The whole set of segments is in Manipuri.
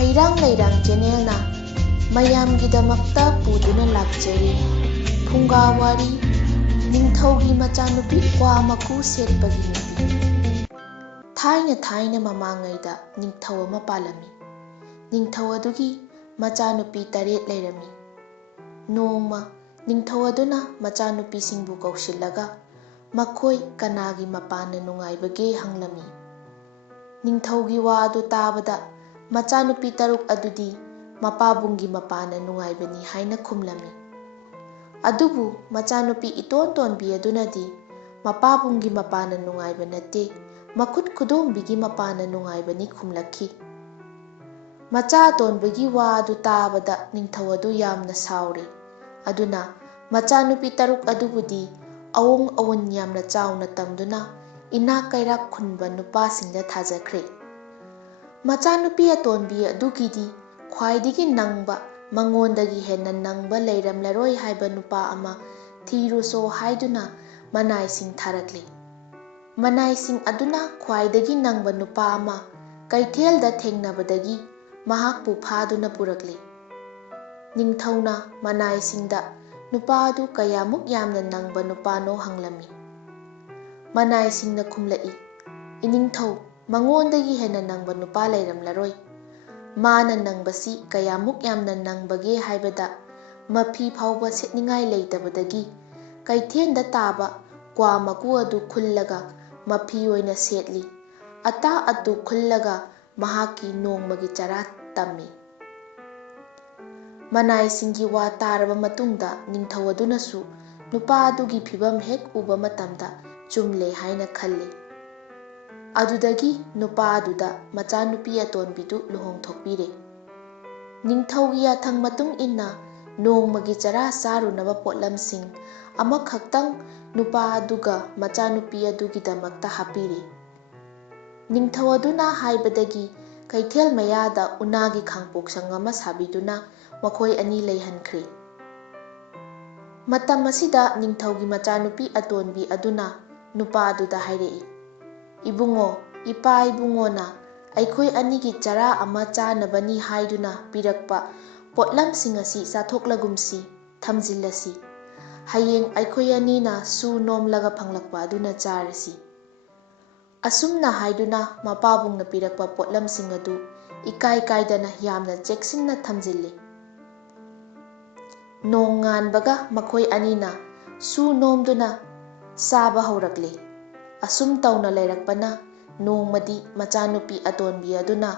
ꯍꯩꯔꯥꯡ ꯂꯩꯔꯥꯡ ꯆꯦꯅꯦꯜꯅ ꯃꯌꯥꯝꯒꯤꯗꯃꯛꯇ ꯄꯨꯗꯨꯅ ꯂꯥꯛꯆꯔꯤ ꯐꯨꯡꯒꯥ ꯋꯥꯔꯤ ꯅꯤꯡꯊꯧꯒꯤ ꯃꯆꯥꯅꯨꯄꯤ ꯀ꯭ꯋꯥ ꯃꯀꯨ ꯁꯦꯠꯄꯒꯤ ꯅꯨꯄꯤ꯫ ꯊꯥꯏꯅ ꯊꯥꯏꯅ ꯃꯃꯥꯡꯉꯩꯗ ꯅꯤꯡꯊꯧ ꯑꯃ ꯄꯥꯜꯂꯝꯃꯤ꯫ ꯅꯤꯡꯊꯧ ꯑꯗꯨꯒꯤ ꯃꯆꯥꯅꯨꯄꯤ 8 ꯂꯩꯔꯝꯃꯤ꯫ ꯅꯣꯡꯃ ꯅꯤꯡꯊꯧ ꯑꯗꯨꯅ ꯃꯆꯥꯅꯨꯄꯤꯁꯤꯡꯕꯨ ꯀꯧꯁꯤꯜꯂꯒ ꯃꯈꯣꯏ ꯀꯅꯥꯒꯤ ꯃꯄꯥꯟꯅ ꯅꯨꯡꯉꯥꯏꯕꯒꯦ ꯍꯪꯂꯝꯃꯤ꯫ ꯅꯤꯡꯊꯧꯒꯤ ꯋꯥ ꯑꯗꯨ ꯇꯥꯕꯗ ꯃꯆꯥꯅꯨꯄꯤ 6 ꯑꯗꯨꯗꯤ ꯃꯄꯥꯕꯨꯡꯒꯤ ꯃꯄꯥꯟꯅ ꯅꯨꯡꯉꯥꯏꯕꯅꯤ ꯍꯥꯏꯅ ꯈꯨꯝꯂꯝꯃꯤ꯫ ꯑꯗꯨꯕꯨ ꯃꯆꯥꯅꯨꯄꯤ ꯏꯇꯣꯟ ꯇꯣꯟꯕꯤ ꯑꯗꯨꯅꯗꯤ ꯃꯄꯥꯕꯨꯡꯒꯤ ꯃꯄꯥꯟꯅ ꯅꯨꯡꯉꯥꯏꯕ ꯅꯠꯇꯦ, ꯃꯈꯨꯠ ꯈꯨꯗꯣꯝꯕꯤꯒꯤ ꯃꯄꯥꯟꯅ ꯅꯨꯡꯉꯥꯏꯕꯅꯤ ꯈꯨꯝꯂꯛꯈꯤ꯫ ꯃꯆꯥ ꯑꯇꯣꯟꯕꯒꯤ ꯋꯥ ꯑꯗꯨ ꯇꯥꯕꯗ ꯅꯤꯡꯊꯧ ꯑꯗꯨ ꯌꯥꯝꯅ ꯁꯥꯎꯔꯦ꯫ ꯑꯗꯨꯅ ꯃꯆꯥꯅꯨꯄꯤ 6 ꯑꯗꯨꯕꯨꯗꯤ ꯑꯋꯣꯡ ꯑꯋꯨꯟ ꯌꯥꯝꯅ ꯆꯥꯎꯅ ꯇꯝꯗꯨꯅ ꯏꯅꯥꯛ ꯀꯩꯔꯥꯛ ꯈꯨꯟꯕ ꯅꯨꯄꯥꯁꯤꯡꯗ ꯊꯥꯖꯈ꯭ꯔꯦ꯫ ꯃꯆꯥꯅꯨꯄꯤ ꯑꯇꯣꯟꯕꯤ ꯑꯗꯨꯒꯤꯗꯤ ꯈ꯭ꯋꯥꯏꯗꯒꯤ ꯅꯪꯕ, ꯃꯉꯣꯟꯗꯒꯤ ꯍꯦꯟꯅ ꯅꯪꯕ ꯂꯩꯔꯝꯂꯔꯣꯏ ꯍꯥꯏꯕ ꯅꯨꯄꯥ ꯑꯃ ꯊꯤꯔꯨꯆꯣ ꯍꯥꯏꯗꯨꯅ ꯃꯅꯥꯏꯁꯤꯡ ꯊꯥꯔꯛꯂꯦ꯫ ꯃꯅꯥꯏꯁꯤꯡ ꯑꯗꯨꯅ ꯈ꯭ꯋꯥꯏꯗꯒꯤ ꯅꯪꯕ ꯅꯨꯄꯥ ꯑꯃ ꯀꯩꯊꯦꯜꯗ ꯊꯦꯡꯅꯕꯗꯒꯤ ꯃꯍꯥꯛꯄꯨ ꯐꯥꯗꯨꯅ ꯄꯨꯔꯛꯂꯦ꯫ ꯅꯤꯡꯊꯧꯅ ꯃꯅꯥꯏꯁꯤꯡꯗ ꯅꯨꯄꯥ ꯑꯗꯨ ꯀꯌꯥꯃꯨꯛ ꯌꯥꯝꯅ ꯅꯪꯕ ꯅꯨꯄꯥꯅꯣ ꯍꯪꯂꯝꯃꯤ꯫ ꯃꯅꯥꯏꯁꯤꯡꯅ ꯈꯨꯝꯂꯛꯏ, "ꯏꯅꯤꯡꯊꯧ, ꯃꯉꯣꯟꯗꯒꯤ ꯍꯦꯟꯅ ꯅꯪꯕ ꯅꯨꯄꯥ ꯂꯩꯔꯝꯂꯔꯣꯏ꯫ ꯃꯥꯅ ꯅꯪꯕꯁꯤ ꯀꯌꯥꯃꯨꯛ ꯌꯥꯝꯅ ꯅꯪꯕꯒꯦ ꯍꯥꯏꯕꯗ ꯃꯐꯤ ꯐꯥꯎꯕ ꯁꯦꯠꯅꯤꯡꯉꯥꯏ ꯂꯩꯇꯕꯗꯒꯤ ꯀꯩꯊꯦꯜꯗ ꯇꯥꯕ ꯀ꯭ꯋꯥ ꯃꯀꯨ ꯑꯗꯨ ꯈꯨꯜꯂꯒ ꯃꯐꯤ ꯑꯣꯏꯅ ꯁꯦꯠꯂꯤ, ꯑꯇꯥ ꯑꯇꯨ ꯈꯨꯜꯂꯒ ꯃꯍꯥꯛꯀꯤ ꯅꯣꯡꯃꯒꯤ ꯆꯔꯥ ꯇꯝꯃꯤ꯫" ꯃꯅꯥꯏꯁꯤꯡꯒꯤ ꯋꯥ ꯇꯥꯔꯕ ꯃꯇꯨꯡꯗ ꯅꯤꯡꯊꯧ ꯑꯗꯨꯅꯁꯨ ꯅꯨꯄꯥ ꯑꯗꯨꯒꯤ ꯐꯤꯚꯝ ꯍꯦꯛ ꯎꯕ ꯃꯇꯝꯗ ꯆꯨꯝꯂꯦ ꯍꯥꯏꯅ ꯈꯜꯂꯦ꯫ ꯑꯗꯨꯗꯒꯤ ꯅꯨꯄꯥ ꯑꯗꯨꯗ ꯃꯆꯥꯅꯨꯄꯤ ꯑꯇꯣꯟꯕꯤꯗꯨ ꯂꯨꯍꯣꯡꯊꯣꯛꯄꯤꯔꯦ꯫ ꯅꯤꯡꯊꯧꯒꯤ ꯌꯥꯊꯪ ꯃꯇꯨꯡ ꯏꯟꯅ ꯅꯣꯡꯃꯒꯤ ꯆꯔꯥ ꯆꯥꯔꯨꯅꯕ ꯄꯣꯠꯂꯝꯁꯤꯡ ꯑꯃꯈꯛꯇꯪ ꯅꯨꯄꯥ ꯑꯗꯨꯒ ꯃꯆꯥꯅꯨꯄꯤ ꯑꯗꯨꯒꯤꯗꯃꯛꯇ ꯍꯥꯞꯄꯤꯔꯦ꯫ ꯅꯤꯡꯊꯧ ꯑꯗꯨꯅ ꯍꯥꯏꯕꯗꯒꯤ ꯀꯩꯊꯦꯜ ꯃꯌꯥꯗ ꯎꯅꯥꯒꯤ ꯈꯥꯡꯄꯣꯛꯁꯪ ꯑꯃ ꯁꯥꯕꯤꯗꯨꯅ ꯃꯈꯣꯏ ꯑꯅꯤ ꯂꯩꯍꯟꯈ꯭ꯔꯦ꯫ ꯃꯇꯝ ꯑꯁꯤꯗ ꯅꯤꯡꯊꯧꯒꯤ ꯃꯆꯥꯅꯨꯄꯤ ꯑꯇꯣꯟꯕꯤ ꯑꯗꯨꯅ ꯅꯨꯄꯥ ꯑꯗꯨꯗ ꯍꯥꯏꯔꯛꯏ, "ꯏꯕꯨꯡꯉꯣ, ꯏꯄꯥ ꯏꯕꯨꯡꯉꯣꯅ ꯑꯩꯈꯣꯏ ꯑꯅꯤꯒꯤ ꯆꯔꯥ ꯑꯃ ꯆꯥꯅꯕꯅꯤ ꯍꯥꯏꯗꯨꯅ ꯄꯤꯔꯛꯄ ꯄꯣꯠꯂꯝꯁꯤꯡ ꯑꯁꯤ ꯆꯥꯊꯣꯛꯂꯒꯨꯝꯁꯤ, ꯊꯝꯖꯤꯜꯂꯁꯤ꯫ ꯍꯌꯦꯡ ꯑꯩꯈꯣই ꯑꯅꯤꯅ ꯁꯨ ꯅꯣꯝꯂꯒ ꯐꯪꯂꯛꯄ ꯑꯗꯨꯅ ꯆꯥꯔꯁꯤ꯫" ꯑꯁꯨꯝꯅ ꯍꯥꯏꯗꯨꯅ ꯃꯄꯥꯕꯨꯡꯅ ꯄꯤꯔꯛꯄ ꯄꯣꯠꯂꯝꯁꯤꯡ ꯑꯗꯨ ꯏꯀꯥꯏ ꯀꯥꯏꯗꯅ ꯌꯥꯝꯅ ꯆꯦꯛꯁꯤꯟꯅ ꯊꯝꯖꯤꯜꯂꯦ꯫ ꯅꯣꯡꯉꯥꯟꯕꯒ ꯃꯈꯣꯏ ꯑꯅꯤꯅ ꯁꯨ ꯅꯣꯝꯗꯨꯅ ꯆꯥꯕ ꯍꯧꯔꯛꯂꯦ꯫ ꯑꯁꯨꯝ ꯇꯧꯅ ꯂꯩꯔꯛꯄꯅ ꯅꯣꯡꯃꯗꯤ ꯃꯆꯥꯅꯨꯄꯤ ꯑꯇꯣꯟꯕꯤ ꯑꯗꯨꯅ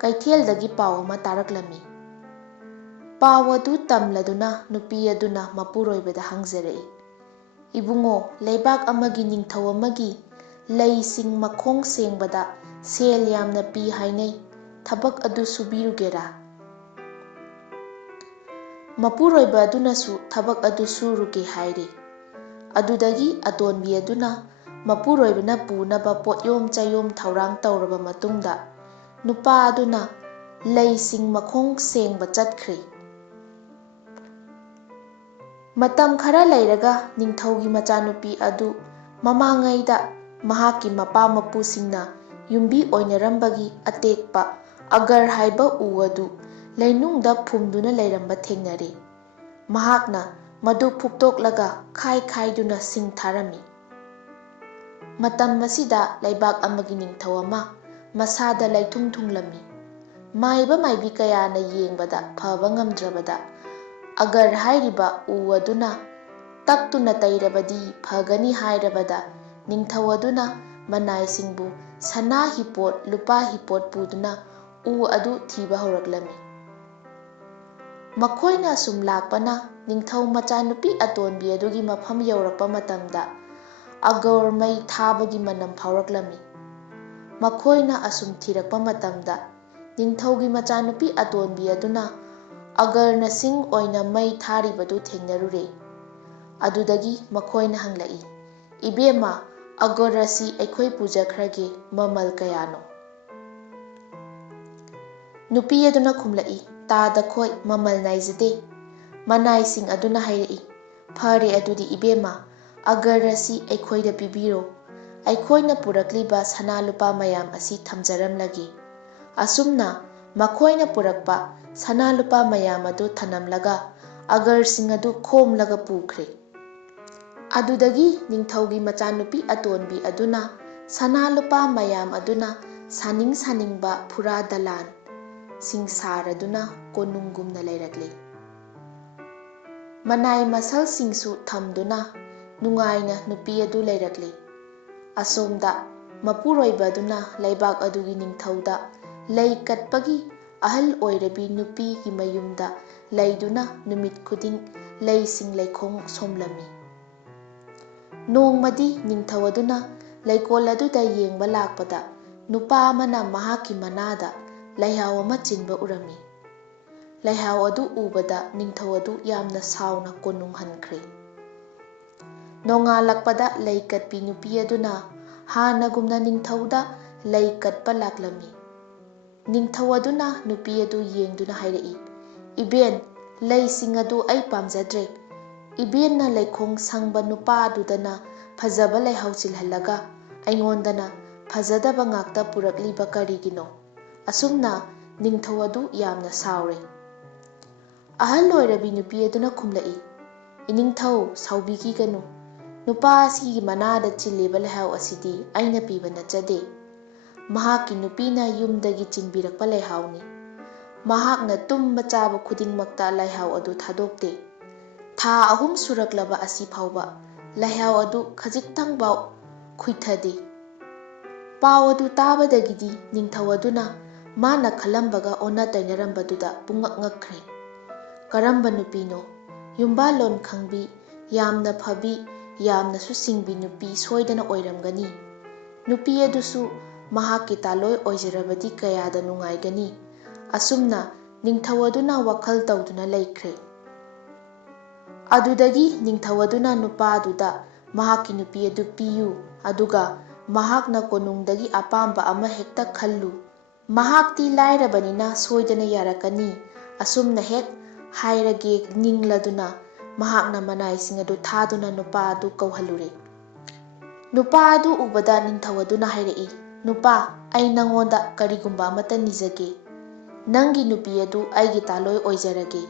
ꯀꯩꯊꯦꯜꯗꯒꯤ ꯄꯥꯎ ꯑꯃ ꯇꯥꯔꯛꯂꯝꯃꯤ꯫ ꯄꯥꯎ ꯑꯗꯨ ꯇꯝꯂꯗꯨꯅ ꯅꯨꯄꯤ ꯑꯗꯨꯅ ꯃꯄꯨꯔꯣꯏꯕꯗ ꯍꯪꯖꯔꯛꯏ, "ꯏꯕꯨꯡꯉꯣ, ꯂꯩꯕꯥꯛ ꯑꯃꯒꯤ ꯅꯤꯡꯊꯧ ꯑꯃꯒꯤ ꯂꯩꯁꯤꯡ ꯃꯈꯣꯡ ꯁꯦꯡꯕꯗ ꯁꯦꯜ ꯌꯥꯝꯅ ꯄꯤ ꯍꯥꯏꯅꯩ, ꯊꯕꯛ ꯑꯗꯨ ꯁꯨꯕꯤꯔꯨꯒꯦꯔꯥ?" ꯃꯄꯨꯔꯣꯏꯕ ꯑꯗꯨꯅꯁꯨ ꯊꯕꯛ ꯑꯗꯨ ꯁꯨꯔꯨꯒꯦ ꯍꯥꯏꯔꯦ꯫ ꯑꯗꯨꯗꯒꯤ ꯑꯇꯣꯟꯕꯤ ꯑꯗꯨꯅ ꯃꯄꯨꯔꯣꯏꯕꯅ ꯄꯨꯅꯕ ꯄꯣꯠꯌꯣꯝ ꯆꯩꯌꯣꯝ ꯊꯧꯔꯥꯡ ꯇꯧꯔꯕ ꯃꯇꯨꯡꯗ ꯅꯨꯄꯥ ꯑꯗꯨꯅ ꯂꯩꯁꯤꯡ ꯃꯈꯣꯡ ꯁꯦꯡꯕ ꯆꯠꯈ꯭ꯔꯦ꯫ ꯃꯇꯝ ꯈꯔ ꯂꯩꯔꯒ ꯅꯤꯡꯊꯧꯒꯤ ꯃꯆꯥꯅꯨꯄꯤ ꯑꯗꯨ ꯃꯃꯥꯡꯉꯩꯗ ꯃꯍꯥꯛꯀꯤ ꯃꯄꯥ ꯃꯄꯨꯁꯤꯡꯅ ꯌꯨꯝꯕꯤ ꯑꯣꯏꯅꯔꯝꯕꯒꯤ ꯑꯇꯦꯛꯄ ꯑꯒꯔ ꯍꯥꯏꯕ ꯎ ꯑꯗꯨ ꯂꯩꯅꯨꯡꯗ ꯐꯨꯝꯗꯨꯅ ꯂꯩꯔꯝꯕ ꯊꯦꯡꯅꯔꯦ꯫ ꯃꯍꯥꯛꯅ ꯃꯗꯨ ꯐꯨꯛꯇꯣꯛꯂꯒ ꯈꯥꯏ ꯈꯥꯏꯗꯨꯅ ꯁꯤꯡ ꯊꯥꯔꯝꯃꯤ꯫ ꯃꯇꯝ ꯑꯁꯤꯗ ꯂꯩꯕꯥꯛ ꯑꯃꯒꯤ ꯅꯤꯡꯊꯧ ꯑꯃ ꯃꯁꯥꯗ ꯂꯩꯊꯨꯡ ꯊꯨꯡꯂꯝꯃꯤ꯫ ꯃꯥꯏꯕ ꯃꯥꯏꯕꯤ ꯀꯌꯥꯅ ꯌꯦꯡꯕꯗ ꯐꯕ ꯉꯝꯗ꯭ꯔꯕꯗ ꯑꯒꯔ ꯍꯥꯏꯔꯤꯕ ꯎ ꯑꯗꯨꯅ ꯇꯛꯇꯨꯅ ꯇꯩꯔꯕꯗꯤ ꯐꯒꯅꯤ ꯍꯥꯏꯔꯕꯗ ꯅꯤꯡꯊꯧ ꯑꯗꯨꯅ ꯃꯅꯥꯏꯁꯤꯡꯕꯨ ꯁꯅꯥ ꯍꯤꯄꯣꯠ, ꯂꯨꯄꯥ ꯍꯤꯄꯣꯠ ꯄꯨꯗꯨꯅ ꯎ ꯑꯗꯨ ꯊꯤꯕ ꯍꯧꯔꯛꯂꯝꯃꯤ꯫ ꯃꯈꯣꯏꯅ ꯑꯁꯨꯝ ꯂꯥꯛꯄꯅ ꯅꯤꯡꯊꯧ ꯃꯆꯥꯅꯨꯄꯤ ꯑꯇꯣꯟꯕꯤ ꯑꯗꯨꯒꯤ ꯃꯐꯝ ꯌꯧꯔꯛꯄ ꯃꯇꯝꯗ ꯑꯒꯔ ꯃꯩ ꯊꯥꯕꯒꯤ ꯃꯅꯝ ꯐꯥꯎꯔꯛꯂꯝꯃꯤ꯫ ꯃꯈꯣꯏꯅ ꯑꯁꯨꯝ ꯊꯤꯔꯛꯄ ꯃꯇꯝꯗ ꯅꯤꯡꯊꯧꯒꯤ ꯃꯆꯥꯅꯨꯄꯤ ꯑꯇꯣꯟꯕꯤ ꯑꯗꯨꯅ ꯑꯒꯔꯅ ꯁꯤꯡ ꯑꯣꯏꯅ ꯃꯩ ꯊꯥꯔꯤꯕꯗꯨ ꯊꯦꯡꯅꯔꯨꯔꯦ꯫ ꯑꯗꯨꯗꯒꯤ ꯃꯈꯣꯏꯅ ꯍꯪꯂꯛꯏ, "ꯏꯕꯦꯝꯃ, ꯑꯒꯔ ꯑꯁꯤ ꯑꯩꯈꯣꯏ ꯄꯨꯖꯈ꯭ꯔꯒꯦ, ꯃꯃꯜ ꯀꯌꯥꯅꯣ?" ꯅꯨꯄꯤ ꯑꯗꯨꯅ ꯈꯨꯝꯂꯛꯏ, "ꯇꯥꯗꯈꯣꯏ, ꯃꯃꯜ ꯅꯥꯏꯖꯗꯦ꯫" ꯃꯅꯥꯏꯁꯤꯡ ꯑꯗꯨꯅ ꯍꯥꯏꯔꯛꯏ, "ꯐꯔꯦ ꯑꯗꯨꯗꯤ ꯏꯕꯦꯝꯃ, ꯑꯒꯔ ꯑꯁꯤ ꯑꯩꯈꯣꯏꯗ ꯄꯤꯕꯤꯔꯣ, ꯑꯩꯈꯣꯏꯅ ꯄꯨꯔꯛꯂꯤꯕ ꯁꯅꯥ ꯂꯨꯄꯥ ꯃꯌꯥꯝ ꯑꯁꯤ ꯊꯝꯖꯔꯝꯂꯒꯦ꯫ ꯑꯁꯨꯝꯅ ꯃꯈꯣꯏꯅ ꯄꯨꯔꯛꯄ ꯁꯅꯥ ꯂꯨꯄꯥ ꯃꯌꯥꯝ ꯑꯗꯨ ꯊꯅꯝꯂꯒ ꯑꯒꯔꯁꯤꯡ ꯑꯗꯨ ꯈꯣꯝꯂꯒ ꯄꯨꯈ꯭ꯔꯦ꯫ ꯑꯗꯨꯗꯒꯤ ꯅꯤꯡꯊꯧꯒꯤ ꯃꯆꯥꯅꯨꯄꯤ ꯑꯇꯣꯟꯕꯤ ꯑꯗꯨꯅ ꯁꯅꯥ ꯂꯨꯄꯥ ꯃꯌꯥꯝ ꯑꯗꯨꯅ ꯁꯥꯅꯤꯡ ꯁꯥꯅꯤꯡꯕ ꯐꯨꯔꯥ ꯗꯂꯥꯟꯁꯤꯡ ꯁꯥꯔꯗꯨꯅ ꯀꯣꯅꯨꯡꯒꯨꯝꯅ ꯂꯩꯔꯛꯂꯤ꯫ ꯃꯅꯥꯏ ꯃꯁꯜꯁꯤꯡꯁꯨ ꯊꯝꯗꯨꯅ ꯅꯨꯡꯉꯥꯏꯅ ꯅꯨꯄꯤ ꯑꯗꯨ ꯂꯩꯔꯛꯂꯤ꯫ ꯑꯁꯣꯝꯗ ꯃꯄꯨꯔꯣꯏꯕ ꯑꯗꯨꯅ ꯂꯩꯕꯥꯛ ꯑꯗꯨꯒꯤ ꯅꯤꯡꯊꯧꯗ ꯂꯩ ꯀꯠꯄꯒꯤ ꯑꯍꯜ ꯑꯣꯏꯔꯕꯤ ꯅꯨꯄꯤꯒꯤ ꯃꯌꯨꯝꯗ ꯂꯩꯗꯨꯅ ꯅꯨꯃꯤꯠ ꯈꯨꯗꯤꯡ ꯂꯩꯁꯤꯡ ꯂꯩꯈꯣꯡ ꯁꯣꯝꯂꯝꯃꯤ꯫ ꯅꯣꯡꯃꯗꯤ ꯅꯤꯡꯊꯧ ꯑꯗꯨꯅ ꯂꯩꯀꯣꯜ ꯑꯗꯨꯗ ꯌꯦꯡꯕ ꯂꯥꯛꯄꯗ ꯅꯨꯄꯥ ꯑꯃꯅ ꯃꯍꯥꯛꯀꯤ ꯃꯅꯥꯗ ꯂꯩꯍꯥꯎ ꯑꯃ ꯆꯤꯟꯕ ꯎꯔꯝꯃꯤ꯫ ꯂꯩꯍꯥꯎ ꯑꯗꯨ ꯎꯕꯗ ꯅꯤꯡꯊꯧ ꯑꯗꯨ ꯌꯥꯝꯅ ꯁꯥꯎꯅ ꯀꯣꯅꯨꯡ ꯍꯟꯈ꯭ꯔꯦ꯫ ꯅꯣꯡꯉꯥꯜꯂꯛꯄꯗ ꯂꯩ ꯀꯠꯄꯤ ꯅꯨꯄꯤ ꯑꯗꯨꯅ ꯍꯥꯟꯅꯒꯨꯝꯅ ꯅꯤꯡꯊꯧꯗ ꯂꯩ ꯀꯠꯄ ꯂꯥꯛꯂꯝꯃꯤ꯫ ꯅꯤꯡꯊꯧ ꯑꯗꯨꯅ ꯅꯨꯄꯤ ꯑꯗꯨ ꯌꯦꯡꯗꯨꯅ ꯍꯥꯏꯔꯛꯏ, "ꯏꯕꯦꯟ, ꯂꯩꯁꯤꯡ ꯑꯗꯨ ꯑꯩ ꯄꯥꯝꯖꯗ꯭ꯔꯦ꯫ ꯏꯕꯦꯟꯅ ꯂꯩꯈꯣꯡ ꯁꯪꯕ ꯅꯨꯄꯥ ꯑꯗꯨꯗꯅ ꯐꯖꯕ ꯂꯩꯍꯥꯎ ꯆꯤꯜꯍꯜꯂꯒ ꯑꯩꯉꯣꯟꯗꯅ ꯐꯖꯗꯕ ꯉꯥꯛꯇ ꯄꯨꯔꯛꯂꯤꯕ ꯀꯔꯤꯒꯤꯅꯣ?" ꯑꯁꯨꯝꯅ ꯅꯤꯡꯊꯧ ꯑꯗꯨ ꯌꯥꯝꯅ ꯁꯥꯎꯔꯦ꯫ ꯑꯍꯜ ꯑꯣꯏꯔꯕꯤ ꯅꯨꯄꯤ ꯑꯗꯨꯅ ꯈꯨꯝꯂꯛꯏ, "ꯏꯅꯤꯡꯊꯧ, ꯁꯥꯎꯕꯤꯈꯤꯒꯅꯨ꯫ ꯅꯨꯄꯥ ꯑꯁꯤꯒꯤ ꯃꯅꯥꯗ ꯆꯤꯜꯂꯤꯕ ꯂꯩꯍꯥꯎ ꯑꯁꯤꯗꯤ ꯑꯩꯅ ꯄꯤꯕ ꯅꯠꯆꯗꯦ꯫ ꯃꯍꯥꯛꯀꯤ ꯅꯨꯄꯤꯅ ꯌꯨꯝꯗꯒꯤ ꯆꯤꯟꯕꯤꯔꯛꯄ ꯂꯩꯍꯥꯎꯅꯤ꯫ ꯃꯍꯥꯛꯅ ꯇꯨꯝꯕ ꯆꯥꯕ ꯈꯨꯗꯤꯡꯃꯛꯇ ꯂꯩꯍꯥꯎ ꯑꯗꯨ ꯊꯥꯗꯣꯛꯇꯦ꯫ ꯊꯥ 3 ꯁꯨꯔꯛꯂꯕ ꯑꯁꯤ ꯐꯥꯎꯕ ꯂꯩꯍꯥꯎ ꯑꯗꯨ ꯈꯖꯤꯛꯇꯪꯐꯥꯎ ꯈꯨꯏꯊꯗꯦ꯫ ꯄꯥꯎ ꯑꯗꯨ ꯇꯥꯕꯗꯒꯤꯗꯤ ꯅꯤꯡꯊꯧ ꯑꯗꯨꯅ ꯃꯥꯅ ꯈꯜꯂꯝꯕꯒ ꯑꯣꯟꯅ ꯇꯩꯅꯔꯝꯕꯗꯨꯗ ꯄꯨꯡꯉꯛ ꯉꯛꯈ꯭ꯔꯦ꯫ ꯀꯔꯝꯕ ꯅꯨꯄꯤꯅꯣ? ꯌꯨꯝꯕꯥꯜꯂꯣꯟ ꯈꯪꯕꯤ, ꯌꯥꯝꯅ ꯐꯕꯤ, ꯌꯥꯝꯅꯁꯨ ꯁꯤꯡꯕꯤ ꯅꯨꯄꯤ ꯁꯣꯏꯗꯅ ꯑꯣꯏꯔꯝꯒꯅꯤ꯫ ꯅꯨꯄꯤ ꯑꯗꯨꯁꯨ ꯃꯍꯥꯛꯀꯤ ꯇꯥꯂꯣꯏ ꯑꯣꯏꯖꯔꯕꯗꯤ ꯀꯌꯥꯗ ꯅꯨꯡꯉꯥꯏꯒꯅꯤ꯫ ꯑꯁꯨꯝꯅ ꯅꯤꯡꯊꯧ ꯑꯗꯨꯅ ꯋꯥꯈꯜ ꯇꯧꯗꯨꯅ ꯂꯩꯈ꯭ꯔꯦ꯫ ꯑꯗꯨꯗꯒꯤ ꯅꯤꯡꯊꯧ ꯑꯗꯨꯅ ꯅꯨꯄꯥ ꯑꯗꯨꯗ ꯃꯍꯥꯛꯀꯤ ꯅꯨꯄꯤ ꯑꯗꯨ ꯄꯤꯌꯨ, ꯑꯗꯨꯒ ꯃꯍꯥꯛꯅ ꯀꯣꯅꯨꯡꯗꯒꯤ ꯑꯄꯥꯝꯕ ꯑꯃ ꯍꯦꯛꯇ ꯈꯜꯂꯨ꯫ ꯃꯍꯥꯛꯇꯤ ꯂꯥꯏꯔꯕꯅꯤꯅ ꯁꯣꯏꯗꯅ ꯌꯥꯔꯛꯀꯅꯤ꯫ ꯑꯁꯨꯝꯅ ꯍꯦꯛ ꯍꯥꯏꯔꯒꯦ ꯅꯤꯡꯂꯗꯨꯅ ꯃꯍꯥꯛꯅ ꯃꯅꯥꯏꯁꯤꯡ ꯑꯗꯨ ꯊꯥꯗꯨꯅ ꯅꯨꯄꯥ ꯑꯗꯨ ꯀꯧꯍꯜꯂꯨꯔꯦ꯫ ꯅꯨꯄꯥ ꯑꯗꯨ ꯎꯕꯗ ꯅꯤꯡꯊꯧ ꯑꯗꯨꯅ ꯍꯥꯏꯔꯛꯏ, "ꯅꯨꯄꯥ, ꯑꯩ ꯅꯉꯣꯟꯗ ꯀꯔꯤꯒꯨꯝꯕ ꯑꯃꯠꯇ ꯅꯤꯖꯒꯦ꯫ ꯅꯪꯒꯤ ꯅꯨꯄꯤ ꯑꯗꯨ ꯑꯩꯒꯤ ꯇꯥꯂꯣꯏ ꯑꯣꯏꯖꯔꯒꯦ꯫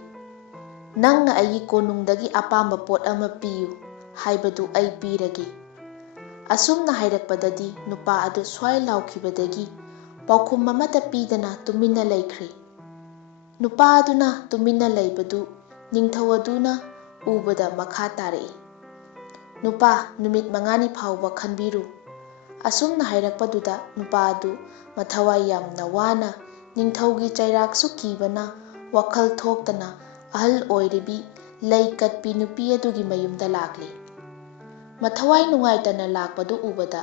ꯅꯪꯅ ꯑꯩꯒꯤ ꯀꯣꯅꯨꯡꯗꯒꯤ ꯑꯄꯥꯝꯕ ꯄꯣꯠ ꯑꯃ ꯄꯤꯌꯨ ꯍꯥꯏꯕꯗꯨ ꯑꯩ ꯄꯤꯔꯒꯦ." ꯑꯁꯨꯝꯅ ꯍꯥꯏꯔꯛꯄꯗꯗꯤ ꯅꯨꯄꯥ ꯑꯗꯨ ꯁ꯭ꯋꯥꯏ ꯂꯥꯎꯈꯤꯕꯗꯒꯤ ꯄꯥꯎꯈꯨꯝ ꯑꯃꯠꯇ ꯄꯤꯗꯅ ꯇꯨꯃꯤꯟꯅ ꯂꯩꯈ꯭ꯔꯦ꯫ ꯅꯨꯄꯥ ꯑꯗꯨꯅ ꯇꯨꯃꯤꯟꯅ ꯂꯩꯕꯗꯨ ꯅꯤꯡꯊꯧ ꯑꯗꯨꯅ ꯎꯕꯗ ꯃꯈꯥ ꯇꯥꯔꯛꯏ, "ꯅꯨꯄꯥ, ꯅꯨꯃꯤꯠ 5ꯅꯤ ꯐꯥꯎꯕ ꯈꯟꯕꯤꯔꯨ." ꯑꯁꯨꯝꯅ ꯍꯥꯏꯔꯛꯄꯗꯨꯗ ꯅꯨꯄꯥ ꯑꯗꯨ ꯃꯊꯋꯥꯏ ꯌꯥꯝꯅ ꯋꯥꯅ, ꯅꯤꯡꯊꯧꯒꯤ ꯆꯩꯔꯥꯛꯁꯨ ꯀꯤꯕꯅ ꯋꯥꯈꯜ ꯊꯣꯛꯇꯅ ꯑꯍꯜ ꯑꯣꯏꯔꯤꯕꯤ ꯂꯩ ꯀꯠꯄꯤ ꯅꯨꯄꯤ ꯑꯗꯨꯒꯤ ꯃꯌꯨꯝꯗ ꯂꯥꯛꯂꯤ꯫ ꯃꯊꯋꯥꯏ ꯅꯨꯡꯉꯥꯏꯇꯅ ꯂꯥꯛꯄꯗꯨ ꯎꯕꯗ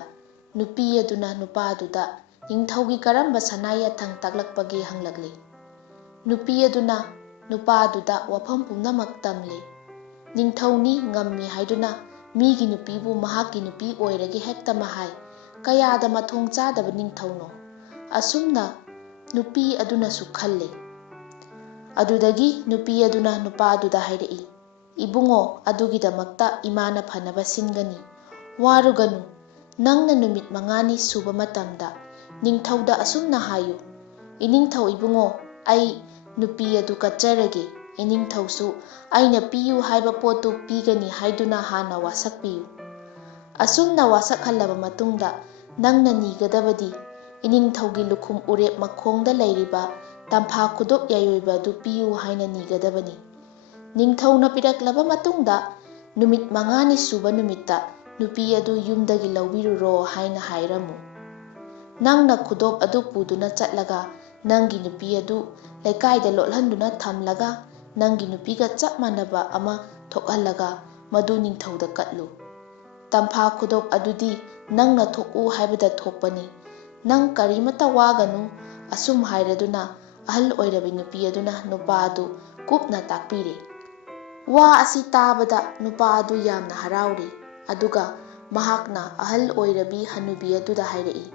ꯅꯨꯄꯤ ꯑꯗꯨꯅ ꯅꯨꯄꯥ ꯑꯗꯨꯗ ꯅꯤꯡꯊꯧꯒꯤ ꯀꯔꯝꯕ ꯁꯅꯥ ꯌꯥꯊꯪ ꯇꯥꯛꯂꯛꯄꯒꯦ ꯍꯪꯂꯛꯂꯤ꯫ ꯅꯨꯄꯤ ꯑꯗꯨꯅ ꯅꯨꯄꯥ ꯑꯗꯨꯗ ꯋꯥꯐꯝ ꯄꯨꯝꯅꯃꯛ ꯇꯝꯂꯤ꯫ ꯅꯤꯡꯊꯧꯅꯤ ꯉꯝꯃꯤ ꯍꯥꯏꯗꯨꯅ ꯃꯤꯒꯤ ꯅꯨꯄꯤꯕꯨ ꯃꯍꯥꯛꯀꯤ ꯅꯨꯄꯤ ꯑꯣꯏꯔꯒꯦ ꯍꯦꯛꯇꯃꯛ ꯍꯥꯏ꯫ ꯀꯌꯥꯗ ꯃꯊꯣꯡ ꯆꯥꯗꯕ ꯅꯤꯡꯊꯧꯅꯣ? ꯑꯁꯨꯝꯅ ꯅꯨꯄꯤ ꯑꯗꯨꯅꯁꯨ ꯈꯜꯂꯤ꯫ ꯑꯗꯨꯗꯒꯤ ꯅꯨꯄꯤ ꯑꯗꯨꯅ ꯅꯨꯄꯥ ꯑꯗꯨꯗ ꯍꯥꯏꯔꯛꯏ, "ꯏꯕꯨꯡꯉꯣ, ꯑꯗꯨꯒꯤꯗꯃꯛꯇ ꯏꯃꯥꯅ ꯐꯅꯕ ꯁꯤꯟꯒꯅꯤ꯫ ꯋꯥꯔꯨꯒꯅꯨ꯫ ꯅꯪꯅ ꯅꯨꯃꯤꯠ 5ꯅꯤ ꯁꯨꯕ ꯃꯇꯝꯗ ꯅꯤꯡꯊꯧꯗ ꯑꯁꯨꯝꯅ ꯍꯥꯏꯌꯨ, 'ꯏꯅꯤꯡꯊꯧ ꯏꯕꯨꯡꯉꯣ, ꯑꯩ ꯅꯨꯄꯤ ꯑꯗꯨ ꯀꯠꯆꯔꯒꯦ꯫ ꯏꯅꯤꯡꯊꯧꯁꯨ ꯑꯩꯅ ꯄꯤꯌꯨ ꯍꯥꯏꯕ ꯄꯣꯠꯇꯨ ꯄꯤꯒꯅꯤ ꯍꯥꯏꯗꯨꯅ ꯍꯥꯟꯅ ꯋꯥꯁꯛꯄꯤꯌꯨ꯫ ꯑꯁꯨꯝꯅ ꯋꯥꯁꯛꯍꯜꯂꯕ ꯃꯇꯨꯡꯗ ꯅꯪꯅ ꯅꯤꯒꯗꯕꯗꯤ ꯏꯅꯤꯡꯊꯧꯒꯤ ꯂꯨꯈꯨꯝ ꯎꯔꯦꯞ ꯃꯈꯣꯡꯗ ꯂꯩꯔꯤꯕ ꯇꯝꯐꯥ ꯈꯨꯗꯣꯞ ꯌꯥꯏꯑꯣꯏꯕ ꯑꯗꯨ ꯄꯤꯌꯨ ꯍꯥꯏꯅ ꯅꯤꯒꯗꯕꯅꯤ꯫ ꯅꯤꯡꯊꯧꯅ ꯄꯤꯔꯛꯂꯕ ꯃꯇꯨꯡꯗ ꯅꯨꯃꯤꯠ 5ꯅꯤ ꯁꯨꯕ ꯅꯨꯃꯤꯠꯇ ꯅꯨꯄꯤ ꯑꯗꯨ ꯌꯨꯝꯗꯒꯤ ꯂꯧꯕꯤꯔꯨꯔꯣ ꯍꯥꯏꯅ ꯍꯥꯏꯔꯝꯃꯨ꯫ ꯅꯪꯅ ꯈꯨꯗꯣꯞ ꯑꯗꯨ ꯄꯨꯗꯨꯅ ꯆꯠꯂꯒ ꯅꯪꯒꯤ ꯅꯨꯄꯤ ꯑꯗꯨ ꯂꯩꯀꯥꯏꯗ ꯂꯣꯠꯍꯟꯗꯨꯅ ꯊꯝꯂꯒ ꯅꯪꯒꯤ ꯅꯨꯄꯤꯒ ꯆꯞ ꯃꯥꯟꯅꯕ ꯑꯃ ꯊꯣꯛꯍꯜꯂꯒ ꯃꯗꯨ ꯅꯤꯡꯊꯧꯗ ꯀꯠꯂꯨ꯫ ꯇꯝꯐꯥ ꯈꯨꯗꯣꯞ ꯑꯗꯨꯗꯤ ꯅꯪꯅ ꯊꯣꯛꯎ ꯍꯥꯏꯕꯗ ꯊꯣꯛꯄꯅꯤ꯫ ꯅꯪ ꯀꯔꯤꯃꯠꯇ ꯋꯥꯒꯅꯨ." ꯑꯁꯨꯝ ꯍꯥꯏꯔꯗꯨꯅ ꯑꯍꯜ ꯑꯣꯏꯔꯕꯤ ꯅꯨꯄꯤ ꯑꯗꯨꯅ ꯅꯨꯄꯥ ꯑꯗꯨ ꯀꯨꯞꯅ ꯇꯥꯛꯄꯤꯔꯦ꯫ ꯋꯥ ꯑꯁꯤ ꯇꯥꯕꯗ ꯅꯨꯄꯥ ꯑꯗꯨ ꯌꯥꯝꯅ ꯍꯔꯥꯎꯔꯦ꯫ ꯑꯗꯨꯒ ꯃꯍꯥꯛꯅ ꯑꯍꯜ ꯑꯣꯏꯔꯕꯤ ꯍꯅꯨꯕꯤ ꯑꯗꯨꯗ ꯍꯥꯏꯔꯛꯏ,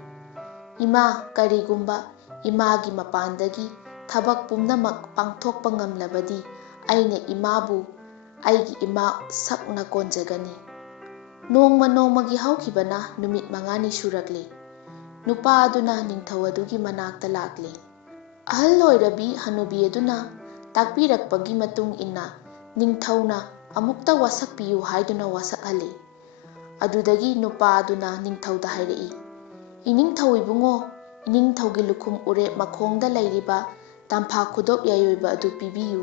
"ꯏꯃꯥ, ꯀꯔꯤꯒꯨꯝꯕ ꯏꯃꯥꯒꯤ ꯃꯄꯥꯟꯗꯒꯤ ꯊꯕꯛ ꯄꯨꯝꯅꯃꯛ ꯄꯥꯡꯊꯣꯛꯄ ꯉꯝꯂꯕꯗꯤ ꯑꯩꯅ ꯏꯃꯥꯕꯨ ꯑꯩꯒꯤ ꯏꯃꯥ ꯁꯛꯅ ꯀꯣꯟꯖꯒꯅꯤ." ꯅꯣꯡꯃ ꯅꯣꯡꯃꯒꯤ ꯍꯧꯈꯤꯕꯅ ꯅꯨꯃꯤꯠ 5ꯅꯤ ꯁꯨꯔꯛꯂꯤ꯫ ꯅꯨꯄꯥ ꯑꯗꯨꯅ ꯅꯤꯡꯊꯧ ꯑꯗꯨꯒꯤ ꯃꯅꯥꯛꯇ ꯂꯥꯛꯂꯤ꯫ ꯑꯍꯜ ꯑꯣꯏꯔꯕꯤ ꯍꯅꯨꯕꯤ ꯑꯗꯨꯅ ꯇꯥꯛꯄꯤꯔꯛꯄꯒꯤ ꯃꯇꯨꯡ ꯏꯟꯅ ꯅꯤꯡꯊꯧꯅ ꯑꯃꯨꯛꯇ ꯋꯥꯁꯛꯄꯤꯌꯨ ꯍꯥꯏꯗꯨꯅ ꯋꯥꯁꯛꯍꯜꯂꯤ꯫ ꯑꯗꯨꯗꯒꯤ ꯅꯨꯄꯥ ꯑꯗꯨꯅ ꯅꯤꯡꯊꯧꯗ ꯍꯥꯏꯔꯛꯏ, "ꯏꯅꯤꯡꯊꯧ ꯏꯕꯨꯡꯉꯣ, ꯏꯅꯤꯡꯊꯧꯒꯤ ꯂꯨꯈꯨꯝ ꯎꯔꯦꯞ ꯃꯈꯣꯡꯗ ꯂꯩꯔꯤꯕ ꯇꯝꯐꯥ ꯈꯨꯗꯣꯞ ꯌꯥꯏꯑꯣꯏꯕ ꯑꯗꯨ ꯄꯤꯕꯤꯌꯨ꯫"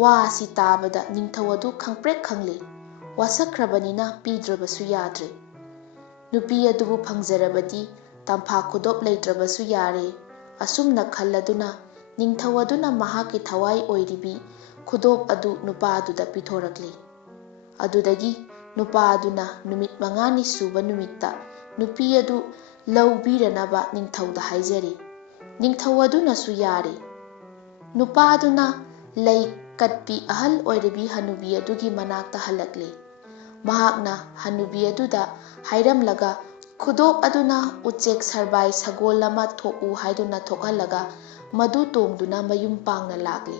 ꯋꯥ ꯑꯁꯤ ꯇꯥꯕꯗ ꯅꯤꯡꯊꯧ ꯑꯗꯨ ꯈꯪꯄ꯭ꯔꯦꯛ ꯈꯪꯂꯦ꯫ ꯋꯥꯁꯛꯈ꯭ꯔꯕꯅꯤꯅ ꯄꯤꯗ꯭ꯔꯕꯁꯨ ꯌꯥꯗ꯭ꯔꯦ꯫ ꯅꯨꯄꯤ ꯑꯗꯨꯕꯨ ꯐꯪꯖꯔꯕꯗꯤ ꯇꯝꯐꯥ ꯈꯨꯗꯣꯞ ꯂꯩꯇ꯭ꯔꯕꯁꯨ ꯌꯥꯔꯦ꯫ ꯑꯁꯨꯝꯅ ꯈꯜꯂꯗꯨꯅ ꯅꯤꯡꯊꯧ ꯑꯗꯨꯅ ꯃꯍꯥꯛꯀꯤ ꯊꯋꯥꯏ ꯑꯣꯏꯔꯤꯕꯤ ꯈꯨꯗꯣꯞ ꯑꯗꯨ ꯅꯨꯄꯥ ꯑꯗꯨꯗ ꯄꯤꯊꯣꯔꯛꯂꯦ꯫ ꯑꯗꯨꯗꯒꯤ ꯅꯨꯄꯥ ꯑꯗꯨꯅ ꯅꯨꯃꯤꯠ 5ꯅꯤ ꯁꯨꯕ ꯅꯨꯃꯤꯠꯇ ꯅꯨꯄꯤ ꯑꯗꯨ ꯂꯧꯕꯤꯔꯅꯕ ꯅꯤꯡꯊꯧꯗ ꯍꯥꯏꯖꯔꯦ꯫ ꯅꯤꯡꯊꯧ ꯑꯗꯨꯅꯁꯨ ꯌꯥꯔꯦ꯫ ꯅꯨꯄꯥ ꯑꯗꯨꯅ ꯂꯩ ꯀꯠꯄꯤ ꯑꯍꯜ ꯑꯣꯏꯔꯕꯤ ꯍꯅꯨꯕꯤ ꯑꯗꯨꯒꯤ ꯃꯅꯥꯛꯇ ꯍꯜꯂꯛꯂꯦ꯫ ꯃꯍꯥꯛꯅ ꯍꯅꯨꯕꯤ ꯑꯗꯨꯗ ꯍꯥꯏꯔꯝꯂꯒ ꯈꯨꯗꯣꯞ ꯑꯗꯨꯅ ꯎꯆꯦꯛ ꯁꯔꯕꯥꯏ ꯁꯒꯣꯜ ꯑꯃ ꯊꯣꯛꯎ ꯍꯥꯏꯗꯨꯅ ꯊꯣꯛꯍꯜꯂꯒ ꯃꯗꯨ ꯇꯣꯡꯗꯨꯅ ꯃꯌꯨꯝ ꯄꯥꯡꯅ ꯂꯥꯛꯂꯦ꯫